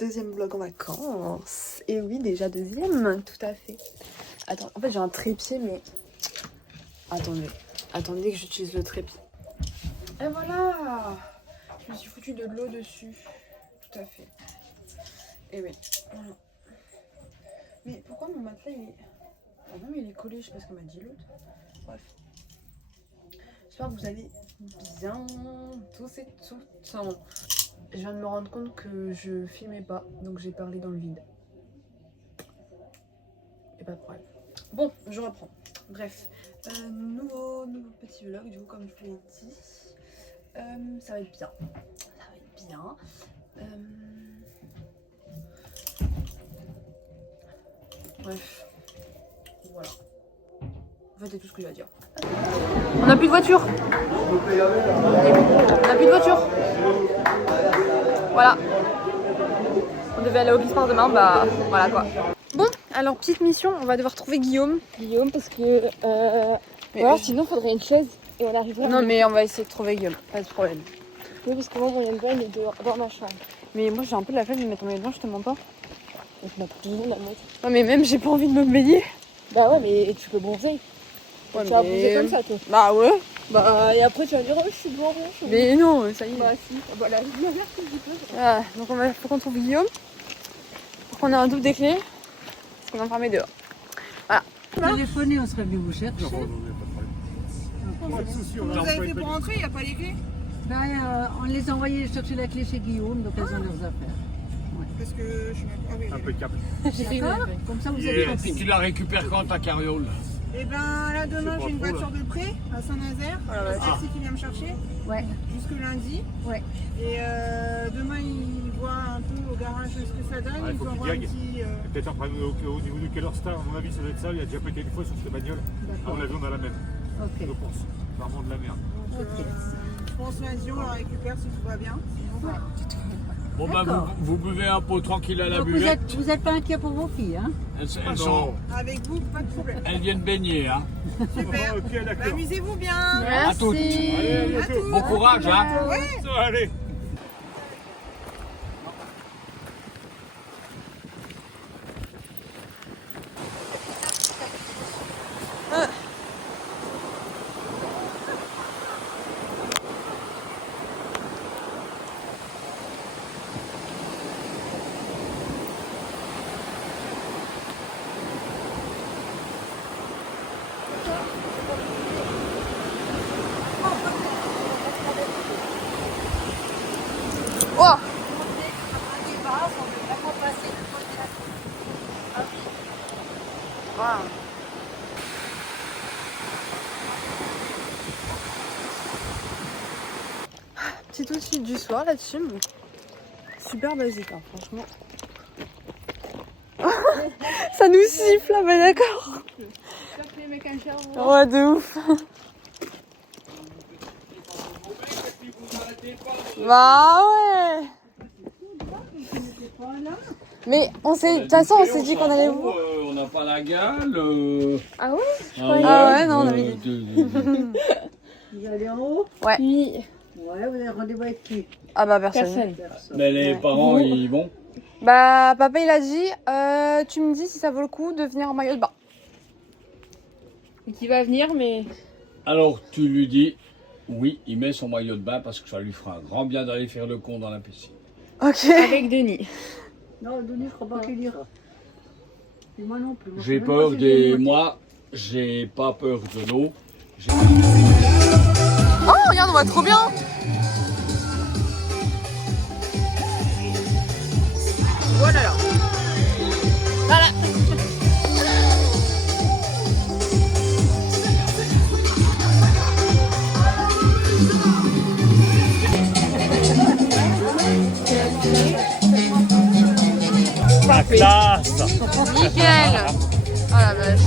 deuxième vlog en vacances. Et oui, déjà deuxième, tout à fait. Attends, en fait j'ai un trépied, mais... Attendez que j'utilise le trépied. Et voilà. Je me suis foutu de l'eau dessus. Tout à fait. Et oui, voilà. Mais pourquoi mon matelas il est... Ah non, mais il est collé, je sais pas ce que m'a dit l'autre. Bref. J'espère que vous allez bien, tous et toutes. Je viens de me rendre compte que je filmais pas, donc j'ai parlé dans le vide. Et pas de problème. Bon, je reprends. Bref, nouveau petit vlog, du coup, comme je vous l'ai dit. Ça va être bien. Ça va être bien. Bref, voilà. En fait, c'est tout ce que j'ai à dire. On n'a plus de voiture. On n'a plus de voiture. Voilà. On devait aller au Glissement demain, bah voilà quoi. Bon, alors petite mission, on va devoir trouver Guillaume. Parce que voilà, sinon il faudrait une chaise et on arriverait. Non mais on va essayer de trouver Guillaume, pas de problème. Oui, parce que moi mon bain il est dans ma chambre. Mais moi j'ai un peu la flemme de mettre mon maillot de bain, je te mens pas. Donc on a plus besoin de la mettre. Non mais même j'ai pas envie de me baigner. Bah ouais, mais tu peux bronzer. Ouais, tu vas bronzer comme ça toi. Bah ouais. Bah et après tu vas dire oh je suis blanc. Mais non, ça y est. Bah si, bah la lumière que je peux. Ah, donc faut qu'on trouve Guillaume. Faut qu'on ait un double des clés. Parce qu'on est enfermé dehors. Voilà. Téléphoner, on serait venu vous chercher. Vous avez fait pour rentrer, il n'y a pas les clés? On les a envoyés chercher la clé chez Guillaume, donc elles ont leurs affaires. Parce que je suis même... Ah oui, Impeccable. D'accord. Comme ça, vous avez Et compris. tu la récupères quand ta carriole? Eh ben là demain C'est j'ai une pas trop, voiture de prêt à Saint-Nazaire. C'est celle-ci qui vient me chercher Ouais. jusque lundi. Ouais. Et demain il voit un peu au garage ce que ça donne. Ouais, Il faut peut qu'il envoyer un digue. petit... Peut-être un problème au niveau de quelle heure c'est, à mon avis ça doit être ça, il a déjà pété une fois sur cette bagnole. À mon avis on a la même, je Ok. pense. Vraiment de la merde. je pense lundi on la récupère si tout va bien. Sinon, bah, Bon bah D'accord. vous buvez un pot tranquille à la Donc buvette. vous êtes pas inquiet pour vos filles, hein? avec vous, pas de problème. Elles viennent baigner hein. Super. Ok Bah, d'accord. amusez-vous bien. À toutes. Allez, à bientôt. Bon courage hein. Ouais. Ça va aller. Oh. Wow. Petit outfit du soir là-dessus. Super basique, hein, franchement. Ça nous siffle là, bah d'accord. Ouais, de ouf. Bah ouais. Mais on s'est, de toute façon, on s'est dit qu'on allait vous. On n'a pas la gale. Ah ouais? Ah ouais, non, on avait dit. Vous allez en haut? Ouais. Oui. Ouais, vous avez rendez-vous avec qui? Ah bah personne. Mais les parents ils vont. Bah papa il a dit, tu me dis si ça vaut le coup de venir en maillot de bain. Qui va venir, mais. Alors tu lui dis oui, il met son maillot de bain parce que ça lui fera un grand bien d'aller faire le con dans la piscine. Ok. Avec Denis. Non, Denis, je crois pas qu'il ira. Et moi non plus. J'ai peur des... Moi, j'ai pas peur de l'eau. Oh regarde, on va trop bien. Voilà là. Voilà. La classe. Nickel. Oh la vache.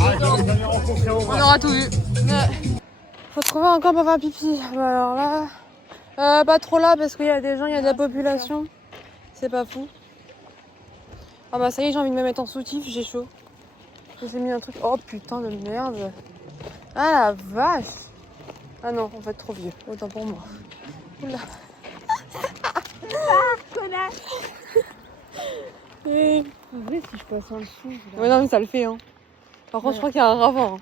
On aura tout vu. Faut trouver encore pour faire pipi. Bah alors là, pas trop là parce qu'il y a des gens, il y a de la population. C'est pas fou. Ah bah ça y est, j'ai envie de me mettre en soutif, j'ai chaud. Je vous ai mis un truc. Oh putain de merde. Ah la vache. Ah non, en fait trop vieux. Autant pour moi. Oula. En vrai, si je passe en dessous. Ouais, non, mais ça le fait. Hein. Par contre, Ouais. je crois qu'il y a un ravin. Hein.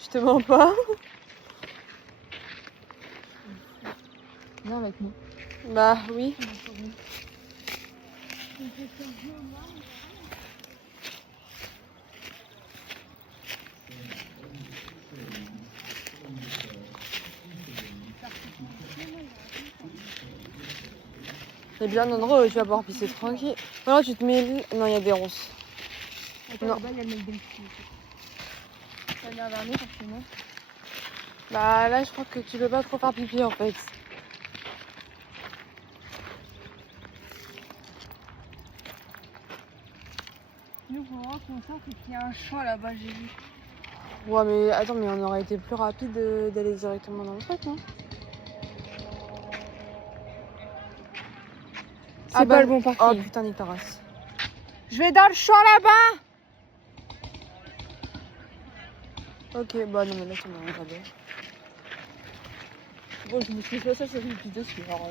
Je te mens pas. Viens avec nous. Bah oui. Il y a bien un endroit où tu vas pouvoir pisser tranquille. Ou alors tu te mets... Non, il y a des ronces. Attends, Non. là-bas, il y a le mec d'Elfie. Ça vient vers nous, forcément. Bah là, je crois que tu peux pas trop faire pipi en fait. Nous, faut vraiment qu'on sorte et qu'il y a un champ là-bas, j'ai vu. Ouais, mais attends, mais on aurait été plus rapide d'aller directement dans le truc, non? C'est pas le bon Oh parking. putain, nique ta race. Je vais dans le champ là-bas. Ok, bah non, mais là, ça m'arrange pas bien. Bon, je me suis fait ça, ça me pisse dessus. Alors,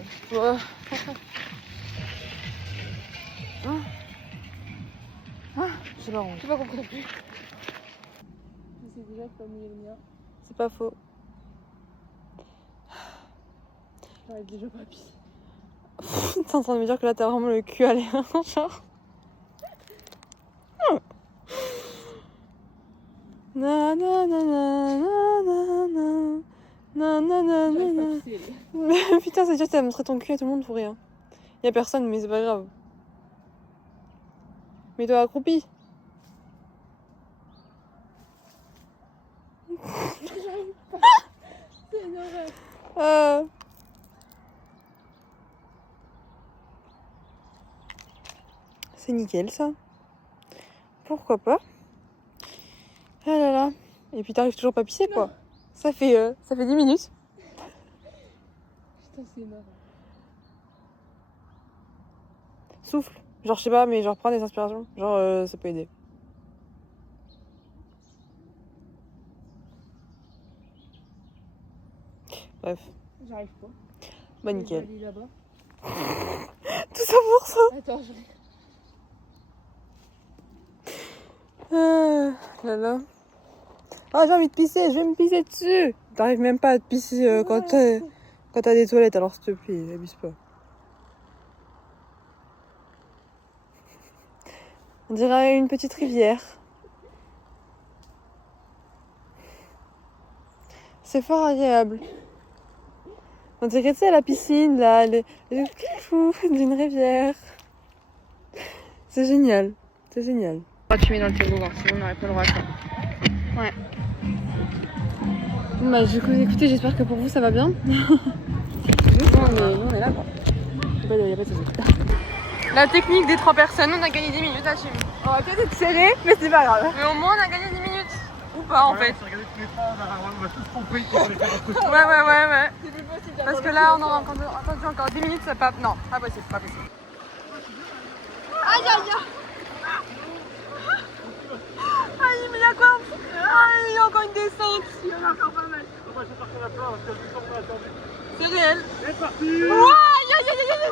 Ouais. J'ai pas honte. j'ai pas compris non plus. Je sais déjà que pas mouiller le mien. C'est pas faux. J'arrive déjà pas à pisser. T'es en train de me dire que là, t'as vraiment le cul à l'air, genre. Na na na na na na na na na J'arrive pas na. à pisser. Mais putain, c'est dire que t'as montré ton cul à tout le monde pour rien. Y'a personne, mais c'est pas grave. Mets-toi accroupi. C'est une horreur. C'est nickel ça. Pourquoi pas? Ah là là. Et puis t'arrives toujours pas à pisser quoi. Ça fait 10 minutes. Putain, c'est énorme. Souffle. Genre je sais pas, mais genre prends des inspirations. Genre ça peut aider. Bref. J'arrive pas. Bah Je vais nickel. aller là-bas. Tout ça pour ça. Attends, je... Ah là là. Ah j'ai envie de pisser, je vais me pisser dessus. T'arrives même pas à te pisser quand t'as des toilettes, alors s'il te plaît, abuse pas. On dirait une petite rivière. C'est fort agréable. On dirait tu sais la piscine là, le fou d'une rivière. C'est génial, c'est génial. Tu mets dans le toboggan, sinon on n'aurait pas le droit à ça. Ouais. Bon, bah, écoutez, j'espère que pour vous ça va bien. Nous, on est là quoi. Y a pas de soucis. La technique des 3 personnes, on a gagné 10 minutes à team. On va peut-être être serré, mais c'est pas grave. Mais au moins on a gagné 10 minutes. Ou pas en fait. On a tous compris. Ouais. Parce que là on aura encore 10 minutes, c'est pas. Non, pas possible, pas possible. Aïe aïe aïe. Aïe, mais il y a quoi? Aïe, il y a encore une descente. Il y en a encore pas mal. C'est réel. C'est parti. Aïe aïe aïe aïe aïe.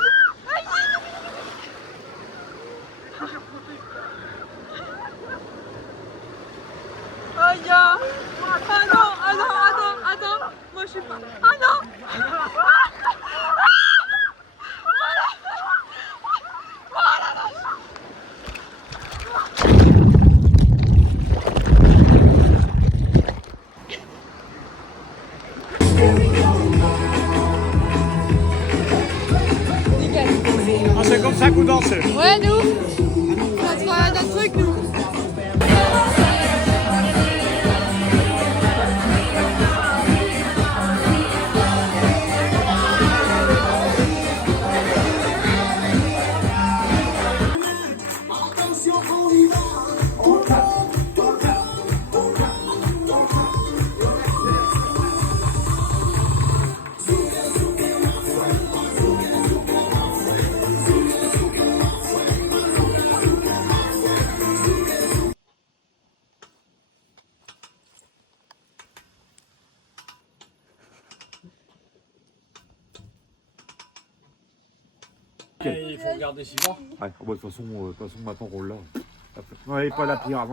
Aïe. Ah non, attends. Moi je suis pas. Ah non. Ah, c'est comme ça qu'on danse. Ouais, nous. Notre truc, nous. nickel. Il faut regarder suivant. Ouais, de toute façon, maintenant qu'on l'a. Ouais, pas la pire.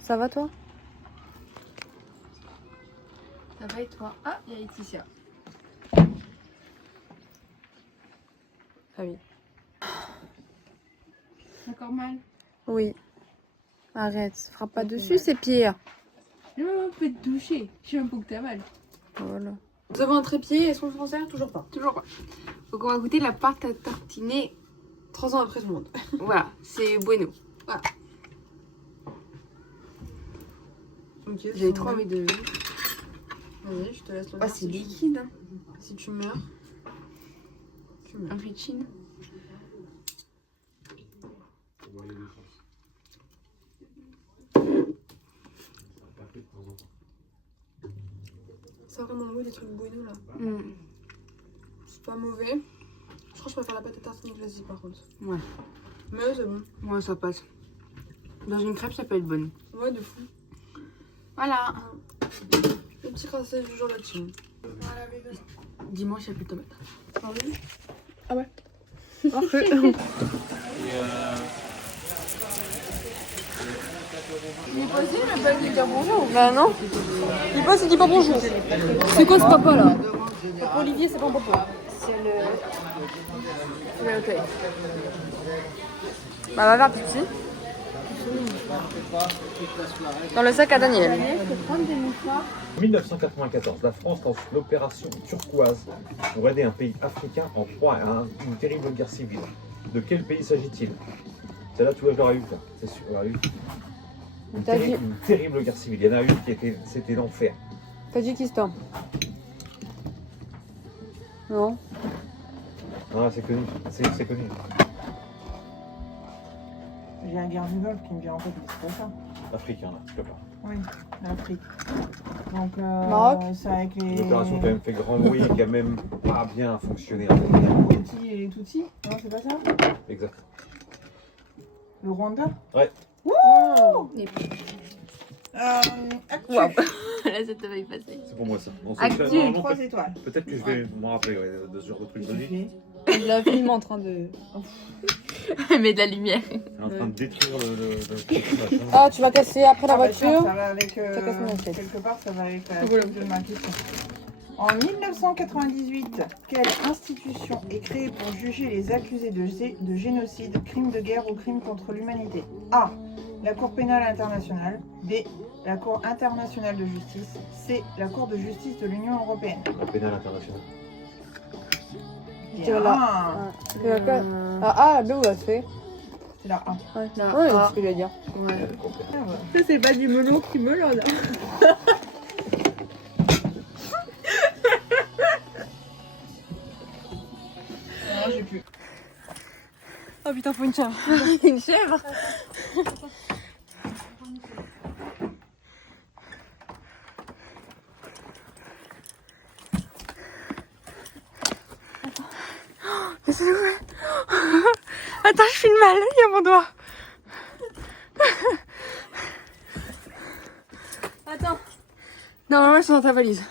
Ça va toi? Ça va et toi? Ah, il y a Laetitia. Ah oui. Encore mal. Oui. Arrête, frappe pas dessus, c'est pire. Non, peut te toucher. Je sais même pas que t'as mal. Voilà. Nous avons un trépied, est-ce qu'on s'en sert? Toujours pas. Toujours pas. Donc on va goûter la pâte à tartiner. 3 ans après tout le monde. Voilà, c'est bueno. Voilà. Ok, J'avais trop envie de... Vas-y, je te laisse le Ah, dire. c'est liquide. Hein. Si tu meurs, tu meurs. Un richine. Ça a vraiment le goût des trucs bueno là. Mm. C'est pas mauvais. Je crois que je préfère la pâte à tartiner glacée par contre. Ouais. Mais c'est bon. Ouais, ça passe. Dans une crêpe, ça peut être bonne. Ouais, de fou. Voilà. Le petit crassage du jour là-dessus. Voilà, bébé. Dimanche, il n'y a plus de tomates. Pardon? Ah ouais. Il est passé, il m'a pas dit dire bonjour. Bah non. Il passe, il dit pas bonjour. C'est quoi ce papa là? Pour Olivier, c'est pas un papa. C'est le... Ouais, ok. Bah va vers petit. Dans le sac à Daniel. En 1994, la France lance l'opération turquoise pour aider un pays africain en proie à une terrible guerre civile. De quel pays s'agit-il? Celle-là, tu vois, je l'aurais eu, quoi. C'est sûr, j'aurais eu. Une terrible guerre civile. Il y en a une qui était, c'était l'enfer. Tadjikistan. Non. Ah, c'est connu, c'est connu. J'ai un guerre du Golfe qui me vient en tête, mais c'est pas ça. Africain, là, quelque part. Oui, l'Afrique. Donc, Maroc. c'est avec les... L'opération qui a même fait grand bruit et qui a même pas bien fonctionné. En fait. Les Tutsis et les Tutsis. Non, c'est pas ça? Exact. Le Rwanda? Ouais. Wouh! Actu. Waouh. Là, ça devait y passer. C'est pour moi ça. On Actu. normalement, 3 étoiles. peut-être que je vais m'en rappeler ouais, de ce genre de truc de nuit. Il la filme en train de... met de la lumière. Il est en train de détruire le machin. Ah, tu vas casser après la Ah bah tiens, voiture. ça va avec, Ça casse mon assiette. quelque part, ça va avec la Voilà. suite de ma question. En 1998, quelle institution est créée pour juger les accusés de génocide, crimes de guerre ou crimes contre l'humanité? A. La Cour pénale internationale. B. La Cour internationale de justice. C. La Cour de justice de l'Union européenne. La pénale internationale. Bien. Ah, B ou la C? C'est la A. Ouais, c'est ce que je vais dire. Elle est complète. Ah ouais. Ça, c'est pas du melon qui melonne. Non, j'ai plus. Oh putain, faut une chèvre. Une chèvre. C'est vrai. Attends, je filme mal, il y a mon doigt. Attends. Normalement, ils sont dans ta valise.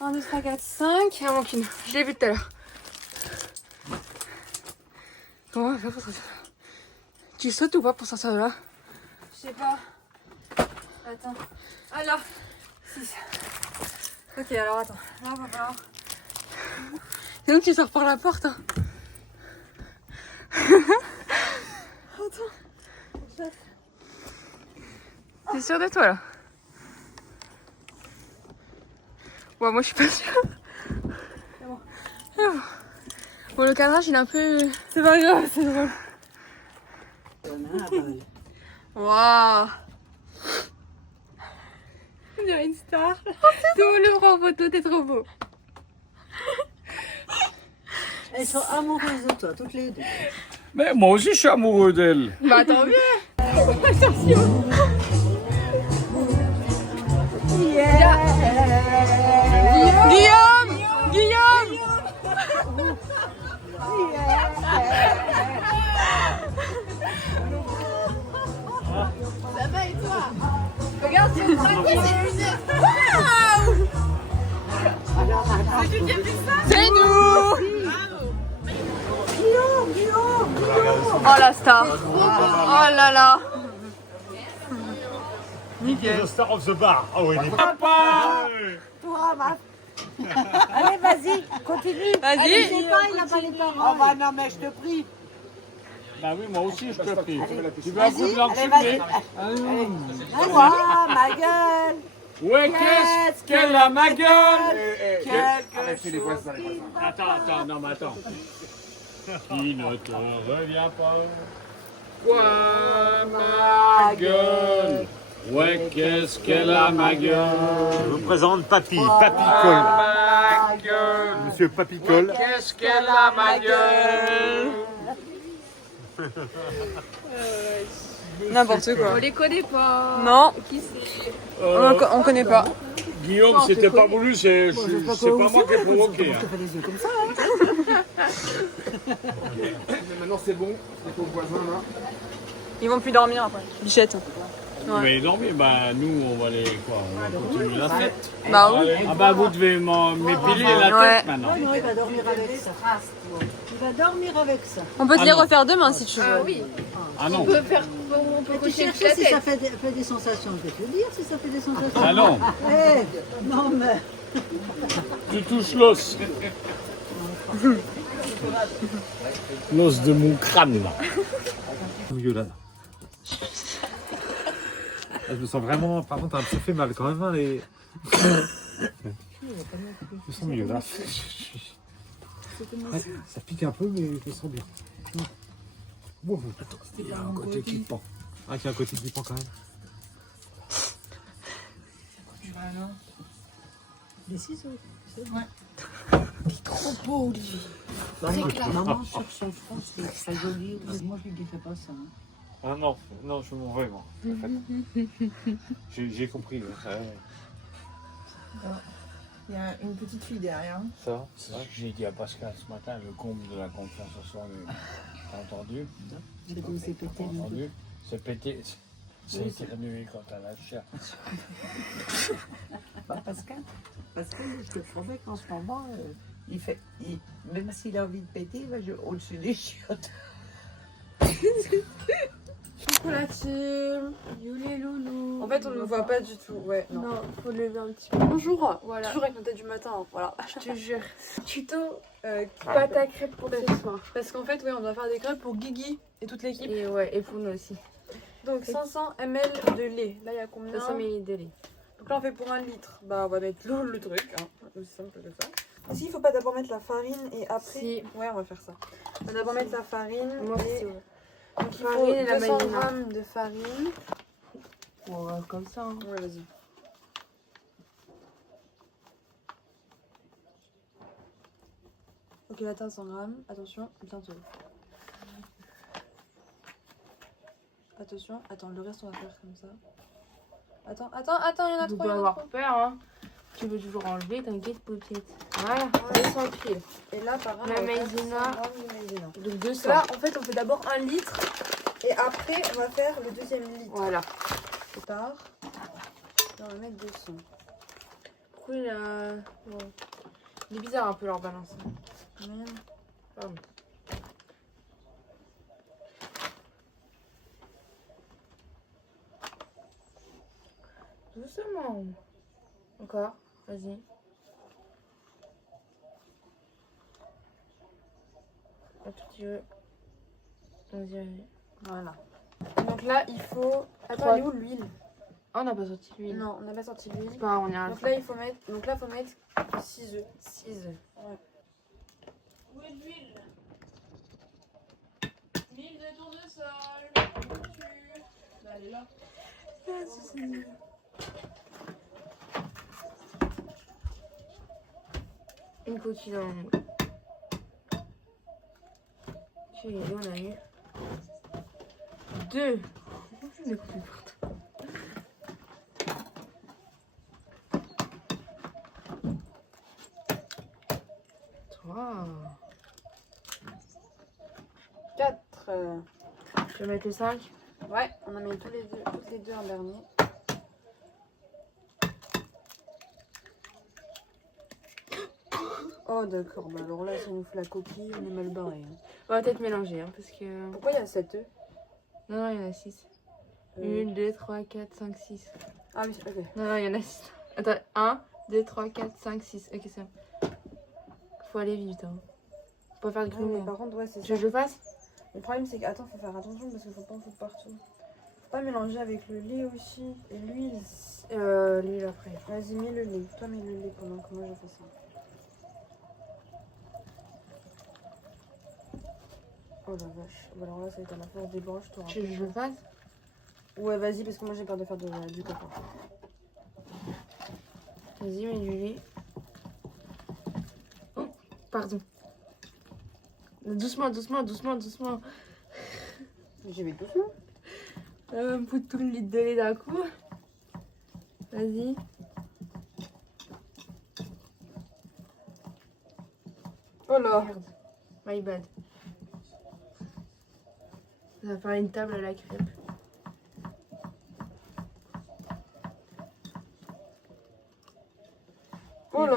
1, 2, 3, 4, 5. Il en manque une. Je l'ai vu tout à l'heure. Comment on va faire pour sortir de là? Tu sautes ou pas pour sortir de là? Je sais pas. Attends. Ah là. 6. Ok, alors attends. Là, va falloir. C'est donc tu sors par la porte. Hein. Attends. T'es sûre de toi là? Ouais, moi je suis pas sûre. C'est bon. Bon, le cadrage il est un peu. C'est pas grave, c'est drôle. Waouh! On dirait une star. Tout le monde le prend en photo, t'es trop beau. Elles sont amoureuses de toi, toutes les deux. Mais moi aussi, je suis amoureux d'elle. Bah tant mieux! Guillaume! Guillaume! Regarde, c'est une c'est lunettes. Oh la star. Oh là là. Nickel. The star of the bar. Ah oui. Allez, vas-y, continue. Vas-y. Il n'a pas les paroles. Oh, bah non, mais je te prie. Bah oui, moi aussi, je te prie. Tu veux un Vas-y, coup de langue allez, fumée? vas-y. Moi, ma gueule. Ouais, qu'est-ce qu'elle a, ma gueule? Quelque chose. Attends, non, mais attends. Qui ne te revient pas? Quoi, ma gueule? Ouais, qu'est-ce qu'elle a, ma gueule? Je vous présente Papy Cole. Ma gueule. Monsieur Papy Cole. Qu'est-ce qu'elle a, ma gueule? N'importe quoi. On les connaît pas. Non, Qui c'est? on connaît pas. Guillaume, c'était pas voulu, c'est pas moi qui ai provoqué. Je te fais les yeux comme ça. Maintenant c'est bon, c'est aux voisins là. Ils vont plus dormir après. Bichette. Vous allez dormir, bah nous on va aller quoi? On va continuer la fête. Bah oui. Ah bah vous devez m'épiler la tête Ouais. maintenant. Non, il va dormir avec ça. Il va dormir avec ça. On peut te Ah les non. refaire demain si tu veux. Ah oui. Ah non. On peut Tu cocher cherches la si ça tête. fait des sensations. Je vais te le dire si ça fait des sensations. Ah non. Eh, non, mais. Tu touches l'os. L'os de mon crâne là. Au milieu là. Je me sens vraiment. Par contre, ça fait mal quand même. Hein, les... Je me sens mieux là. Ouais, ça pique un peu, mais je me sens bien. Wow. Il y a un côté qui pend. Ah, il y a un côté qui pend quand même. Les ciseaux. C'est vrai. T'es trop beau, Olivier. Maman cherche son front, c'est très joli. Moi, je lui dis, fais pas ça. Hein. Ah non, non, je m'en vais moi. J'ai compris. Ouais. Il y a une petite fille derrière. Ça. C'est ce que j'ai dit à Pascal ce matin, le comble de la confiance en soi. Mais t'as entendu? J'ai dit, c'est pété. T'as entendu? C'est pété. C'est éternué quand t'as la chair. Bah, Pascal, je te promets qu'en ce moment, même s'il a envie de péter, il va au-dessus des chiottes. Coucou la team. Yo les loulous. En fait, on ne voit pas du tout. Ouais, non. Non, faut lever un petit peu. Bonjour. Voilà. Toujours avec notre tête du matin. Hein. Voilà. Je te jure. Tuto. Pâte à crêpes pour ce soir. Parce qu'en fait, ouais, on doit faire des crêpes pour Guigui et toute l'équipe. Et ouais, et pour nous aussi. Donc 500 ml de lait. Là, il y a combien? 500 ml de lait. Donc là, on fait pour 1 litre. Bah, on va mettre l'eau, le truc. Hein. Aussi simple que ça. Est-ce qu'il faut pas d'abord mettre la farine et après? Si. Ouais, on va faire ça. On va d'abord mettre la farine. Moi et... aussi, ouais. Donc il Farine faut et la 200 maïzena. grammes de farine. Ouais, comme ça. Hein. Ouais, vas-y. Ok, atteint 100 grammes. Attention, bientôt. Attention, attends, le reste on va faire comme ça. Attends, il y en a Tu trop, peux il y en a avoir trop. peur, hein. Tu veux toujours enlever, t'inquiète, petite. Voilà, Ouais. 200 piles. Et là, pareil, La on va faire maïzena. 100 grammes de maïzena. Donc 200. Là, en fait, on fait d'abord 1 litre. Et après, on va faire le deuxième litre. Voilà. C'est tard. Là, on va mettre 200. Pourquoi il a... Bon. Il est bizarre un peu leur balance. Merde. Pardon. Doucement. Encore. Vas-y. Un tout petit peu. Vas-y, vas-y. Voilà. Donc là, il faut... Attends, Trois. elle est où l'huile? Oh, on n'a pas sorti l'huile. Non, on n'a pas sorti l'huile. C'est pas grave, on ira. Donc là, il faut mettre... Donc là, faut mettre 6 œufs. 6 œufs. Ouais. Où est l'huile? L'huile de tournesol. Bah, elle est là. Une coquille dans le moule. Ok, on a eu 2. Des coquilles partout. 3. 4. Tu veux mettre le 5? Ouais, on a mis toutes les deux en dernier. Oh d'accord, bah alors là, si on nous fait la coquille, on est mal barré. Hein. On va peut-être mélanger, hein, parce que... Pourquoi il y a 7 œufs? Non, non, il y en a 6. 1, 2, 3, 4, 5, 6. Ah oui, ok. Non, il y en a 6. Attends, 1, 2, 3, 4, 5, 6. Ok, c'est bon. Faut aller vite, hein. Faut pas faire de Non, mais grumons. par contre, ouais, c'est Tu ça. veux que je le fasse? Le problème, c'est que, attends, faut faire attention parce qu'il faut pas en foutre partout. Faut pas mélanger avec le lait aussi et l'huile. L'huile après. Vas-y, mets le lait. Toi, mets le lait pendant que moi je fais ça. Oh la vache. Bah alors là, ça va être à la force des branches, toi. Tu veux que je le fasse? Ouais, vas-y, parce que moi j'ai peur de faire du copain. Vas-y, mets du lait. Oh, pardon. Doucement, doucement, doucement, doucement. J'y vais doucement. Un peu tout le litre de lait d'un coup. Vas-y. Oh là. Merde. My bad. Ça va faire une table à la crêpe. Oh là.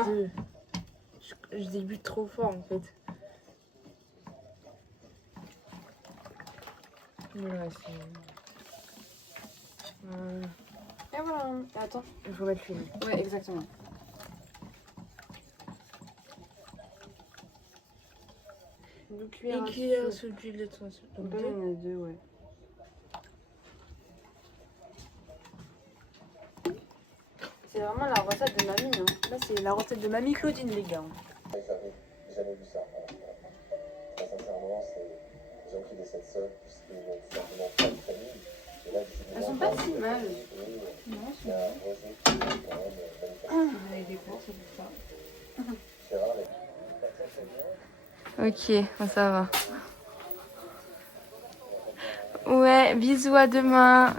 Je débute trop fort en fait. Voilà, c'est... Et voilà. Attends. Il faut mettre l'huile. Ouais, exactement. Une cuillère à soupe d'huile de tomates. On peut en mettre 2, ouais. C'est vraiment la recette de mamie. Hein. Là, c'est la recette de mamie Claudine, les gars. J'avais jamais vu ça. Très sincèrement, c'est des gens qui décèdent seuls puisqu'ils n'ont tout simplement pas de famille. Et là, Elles sont pas si mal. Il y a Roger qui est quand même manifestement. Avec des courses, c'est pour ça. C'est rare, mais Ok, ça va. Ouais, bisous, à demain.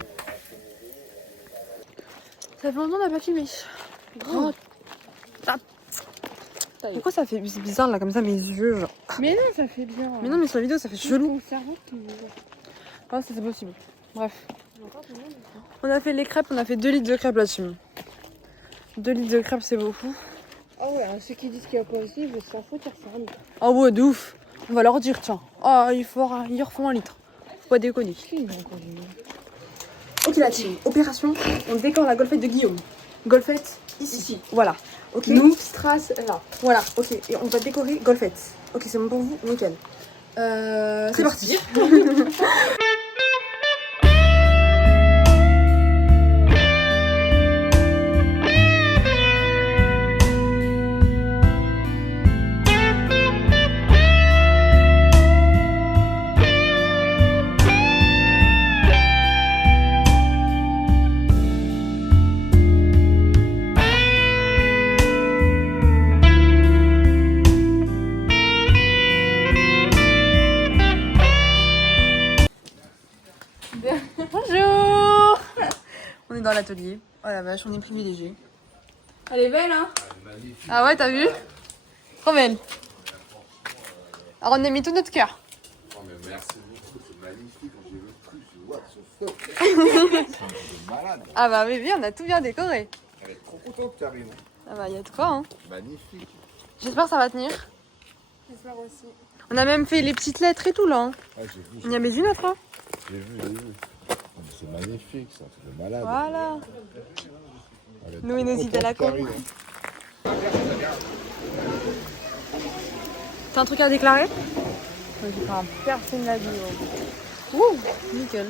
Ça fait longtemps qu'on n'a pas filmé. Oh. Pourquoi ça fait bizarre là comme ça mes yeux genre. Mais non, ça fait bien. Mais non mais sur la vidéo ça fait chelou. Mon cerveau qui... Ah ça c'est possible. Bref. On a fait les crêpes, on a fait 2 litres de crêpes là dessus 2 litres de crêpes c'est beaucoup. Ah ouais, ceux qui disent qu'il y a pas aussi, ils s'en foutent, ils ressemblent. Ah ouais de ouf. On va leur dire tiens. Ah ils refont 1 litre. Faut pas déconner. Ok la team, opération, on décore la golfette de Guillaume. Golfette ici. Voilà. Ok. Nous, strass là. Voilà, ok. Et on va décorer golfette. Ok, c'est bon pour vous? Nickel. C'est parti. Bonjour. On est dans l'atelier. Oh la vache, on est privilégiés. Elle est belle, hein? Ah ouais, t'as vu? Trop belle. Alors on a mis tout notre cœur. Oh mais merci beaucoup, c'est magnifique. Quand j'ai vu le truc, je vois, c'est feu. C'est malade. Ah bah oui, on a tout bien décoré. Elle est trop contente que tu arrives. Ah bah y a de quoi, hein. Magnifique. J'espère que ça va tenir. J'espère aussi. On a même fait les petites lettres et tout là. Hein. Ah, j'ai vu. On y a mis une autre, hein. J'ai vu. Oh, mais c'est magnifique, ça. C'est de malade. Voilà. Elle est Nous et trop nos idées à la contente con. que t'arrives, T'as un truc à déclarer? J'ai fait un percé de la vie. Ouh, nickel.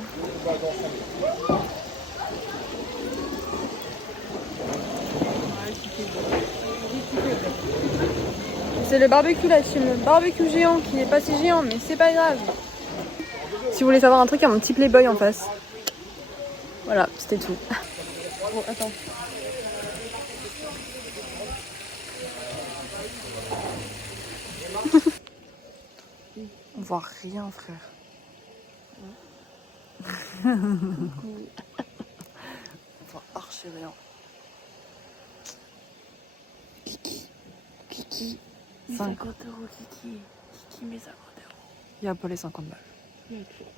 C'est le barbecue là, team. Le barbecue géant qui n'est pas si géant, mais c'est pas grave. Si vous voulez savoir un truc, il y a mon petit Playboy en face. Voilà, c'était tout. Bon, attends. On voit rien, frère. On voit archi rien. Kiki. 50 € Kiki. Kiki, mes 50 €. Il n'y a pas les 50 balles.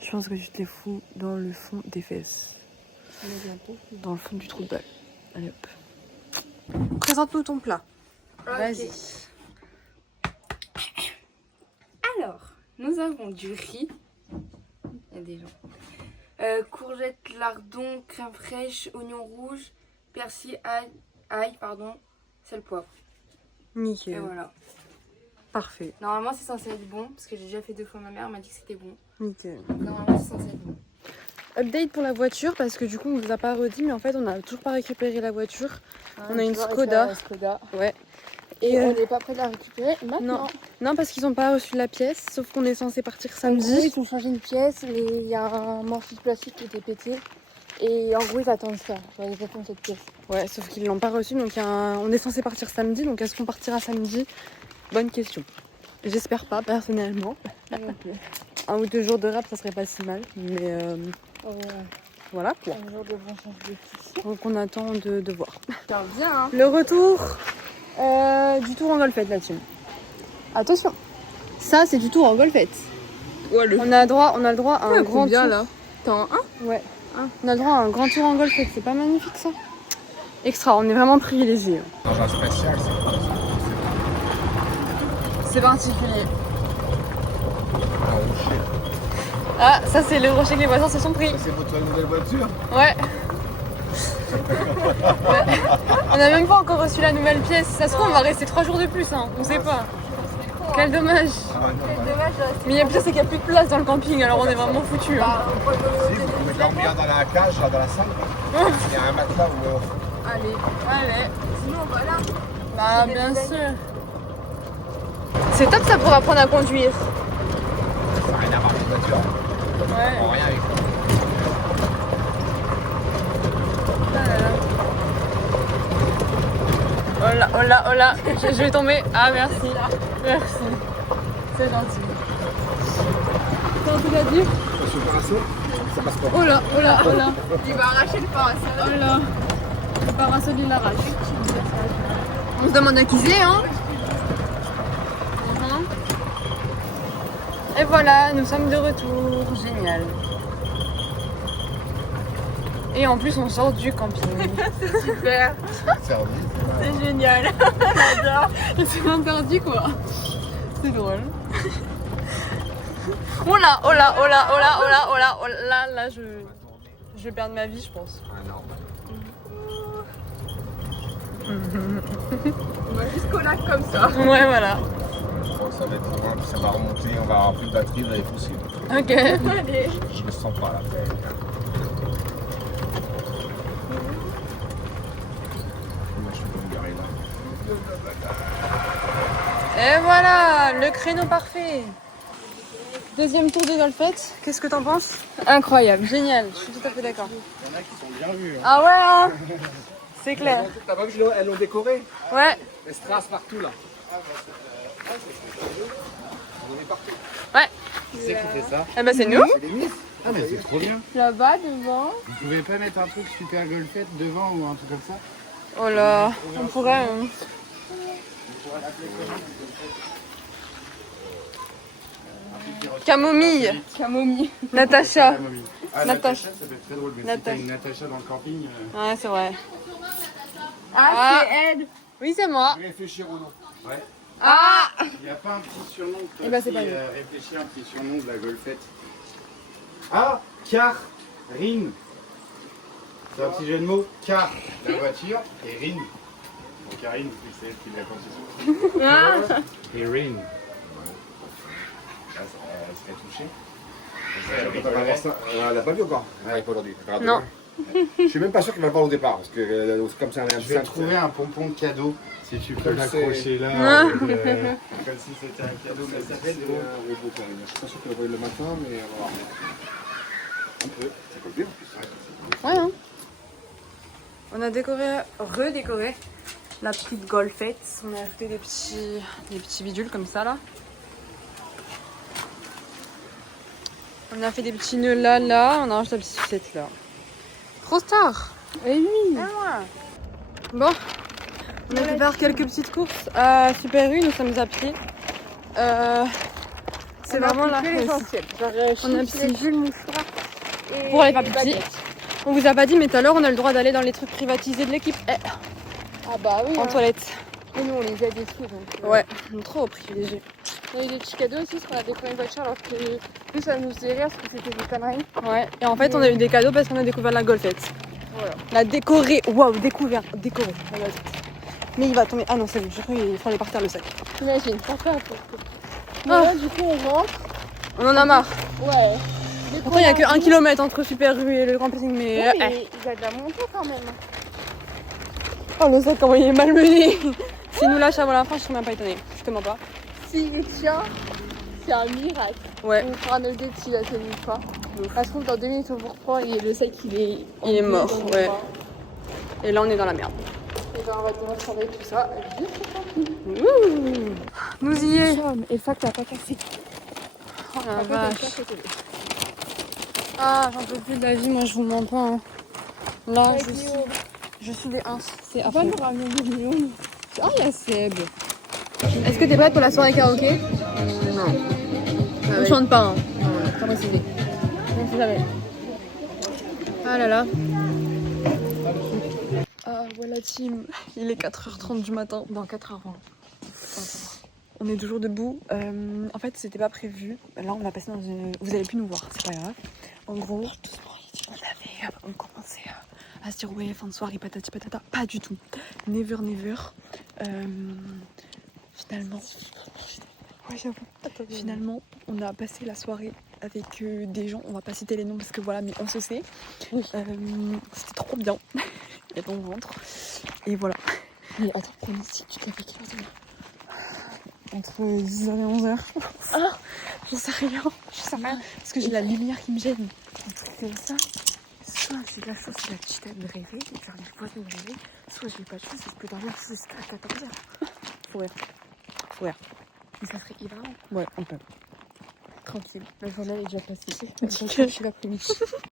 Je pense que tu te les fous dans le fond des fesses. Dans le fond du trou de balle. Allez hop. Présente-nous ton plat. Vas-y. Alors, Nous avons du riz. Il y a des gens. Courgettes, lardons, crème fraîche, oignons rouges, persil, ail, sel, poivre. Et Nickel. voilà. Parfait. Normalement c'est censé être bon parce que j'ai déjà fait 2 fois, ma mère m'a dit que c'était bon. Nickel. Donc normalement c'est censé être bon. Update pour la voiture parce que du coup on vous a pas redit mais en fait on a toujours pas récupéré la voiture. On a une Skoda. Ouais. Et Et on n'est pas prêt de la récupérer maintenant. non parce qu'ils ont pas reçu la pièce sauf qu'on est censé partir En samedi. gros, ils ont changé une pièce, mais il y a un morceau de plastique qui était pété. Et en gros, ils attendent ça. Genre, ils attendent cette pièce. Ouais, sauf qu'ils l'ont pas reçu donc on est censé partir samedi donc est-ce qu'on partira samedi? Bonne question. J'espère pas personnellement. 1 ou 2 jours de rap ça serait pas si mal mais voilà quoi. Un jour de bon sens de tissu. Donc on attend de voir. Bien, hein. Le retour du tour en golfette là-dessus. Attention, ça c'est du tour en golfette. On a le droit à un grand tour. là. T'es en 1? Ouais. On a le droit à un grand tour en golfette, c'est pas magnifique ça? Extra, on est vraiment privilégiés. Dans un spécial, C'est particulier. un rocher. Ah, ça c'est le rocher que les voisins se sont pris. Ça, c'est votre nouvelle voiture? Ouais. On a même pas encore reçu la nouvelle pièce. Ça se trouve, on va rester 3 jours de plus, hein. On sait pas. Quel dommage. Mais le pire, c'est qu'il n'y a plus de place dans le camping, alors on est vraiment foutus. Hein. Si, vous pouvez dormir dans la cage, là, dans la salle. Il y a un matelas où... Allez. Sinon, voilà. Bah, bien sûr. C'est top ça pour apprendre à conduire. Ça n'a rien à voir avec la voiture. Ouais. On rien avec ça. Oh là, je vais tomber. Ah merci. Merci. C'est gentil. T'as un truc à dire? Je suis parasol, ça passe pas. Oh là. Il va arracher le parasol. Oh là. Le parasol il l'arrache. On se demande à qui c'est hein. Et voilà, nous sommes de retour. Génial. Et en plus on sort du camping. Super. Servi. C'est génial. J'adore. C'est interdit quoi. C'est drôle. Oh là, là je vais perdre ma vie je pense. Ah non. On va jusqu'au lac comme ça. Ouais voilà. Bon, ça va être loin, puis ça va remonter, on va avoir plus de batterie, vous allez pousser. Ok. Allez. Je me sens pas là. Moi je peux me garer là. Et voilà, le créneau parfait. Deuxième tour de golfette, qu'est-ce que t'en penses? Incroyable, génial, je suis tout à fait d'accord. Il y en a qui sont bien vus. Ah ouais hein. C'est clair. T'as pas vu, elles l'ont décoré? Ouais. Les strass partout là. Ouais. Qui c'est qui fait ça? Eh ben c'est nous. C'est les Miss. Ah mais c'est trop bien. Là-bas, devant. Vous pouvez pas mettre un truc super golfette devant ou un truc comme ça? Oh là, on pourrait... Camomille. Natacha. Ah, Natacha. ça peut être très drôle, mais Natacha. si t'as une Natacha dans le camping, Ouais, c'est vrai. Ah, c'est elle. Oui, c'est moi. réfléchir au nom. Ouais. Ah. Il n'y a pas un petit surnom que Eh ben, c'est pas nous. réfléchir un petit surnom de la golfette. Ah, Karine. C'est un petit jeu de mots. Car, la voiture, et Rin. Bon, Karine, c'est elle qui l'a pensé. Et Rin. Elle serait touchée. Elle l'a pas vu encore. Ouais, pas aujourd'hui. Non. Je suis même pas sûr qu'il va le voir au départ parce que comme ça, Je vais trouver un pompon de cadeau. Si tu peux Comme l'accrocher là. Ah. Avec, comme si c'était un cadeau. ça s'appelle un robot quand même. Je suis pas sûr qu'il va le voir le matin, mais on va voir. Un peu. Ça colle bien en plus. Ouais, hein. On a décoré, redécoré la petite golfette. On a ajouté des petits bidules comme ça là. On a fait des petits nœuds là, on a rajouté la petite sucette là. Trop star. Et oui. Bon, on a fait faire quelques petites courses à Super U, nous sommes à pied. C'est vraiment la fête. l'essentiel. On a petit. le mouchoir. Et Pour aller faire les pipi. baguettes. On vous a pas dit, mais tout à l'heure on a le droit d'aller dans les trucs privatisés de l'équipe. Ah bah oui. En hein. toilette. Et nous on les a détruits donc. Ouais, on est trop privilégiés. On a eu des petits cadeaux aussi parce qu'on a découvert une voiture alors que plus ça nous faisait rire parce que c'était des conneries. Ouais, et en fait, on a eu des cadeaux parce qu'on a découvert la golfette. Voilà. La décorée, waouh, décorée, la golfette. Mais il va tomber. Ah non, c'est bon, je crois qu'il faut aller par terre le sac. T'imagines, parfait un peu. Mais Ah. là, du coup, on rentre. On en a marre. Ouais. Pourtant, il n'y a que 1 km entre Super Rue et le Grand Placing, mais. Ouais, mais il y a de la montée quand même. Oh, le sac, comment il est malmené. S'il nous lâche avant la fin, je serais même pas étonnée. Je te mens pas. S'il est tient, c'est un miracle. Ouais. On fera nos dates s'il a tenu pas. Parce que dans 2 minutes, on vous reprend et le sac, il est mort, ouais. Et là, on est dans la merde. Et ben, on va devoir travailler tout ça. Nous y est. Et le sac, t'as pas cassé. Oh la vache. Ah, j'en peux plus de la vie, moi je vous mens pas. Hein. Là, je suis des 1. C'est On va affreux. nous ramener des millions. Ah, il y a Seb. Est-ce que t'es prête pour la soirée karaoké? Non. On chante pas, hein. Sans préciser. On sait jamais. Ah là là. Ah, voilà, team. Il est 4h30 du matin. Dans 4h20. On est toujours debout. En fait, c'était pas prévu. Là, on va passer dans une. Vous allez plus nous voir, c'est pas grave. En gros, on commençait à se dire ouais, fin de soirée, patati patata. Pas du tout. Never, never. Finalement. Ouais, j'avoue. Finalement, on a passé la soirée avec des gens. On va pas citer les noms parce que voilà, mais on se sait. C'était trop bien. Il y a dans le ventre. Et voilà. Mais attends, pronostic, tu te lèves à quelle heure demain? Entre 10h et 11h. Ah, j'en sais rien. Je sais rien. Parce que j'ai la lumière qui me gêne. C'est ça. Soit c'est de la chose, c'est la petite à me rêver, et faire les voisins me rêver. Soit j'ai pas de chance, je peux dormir jusqu'à 14h. Faut rire. Faut rire. Mais ça serait hilarant. Ouais, un peu. Tranquille. La journée est déjà passée. Je suis l'après-midi.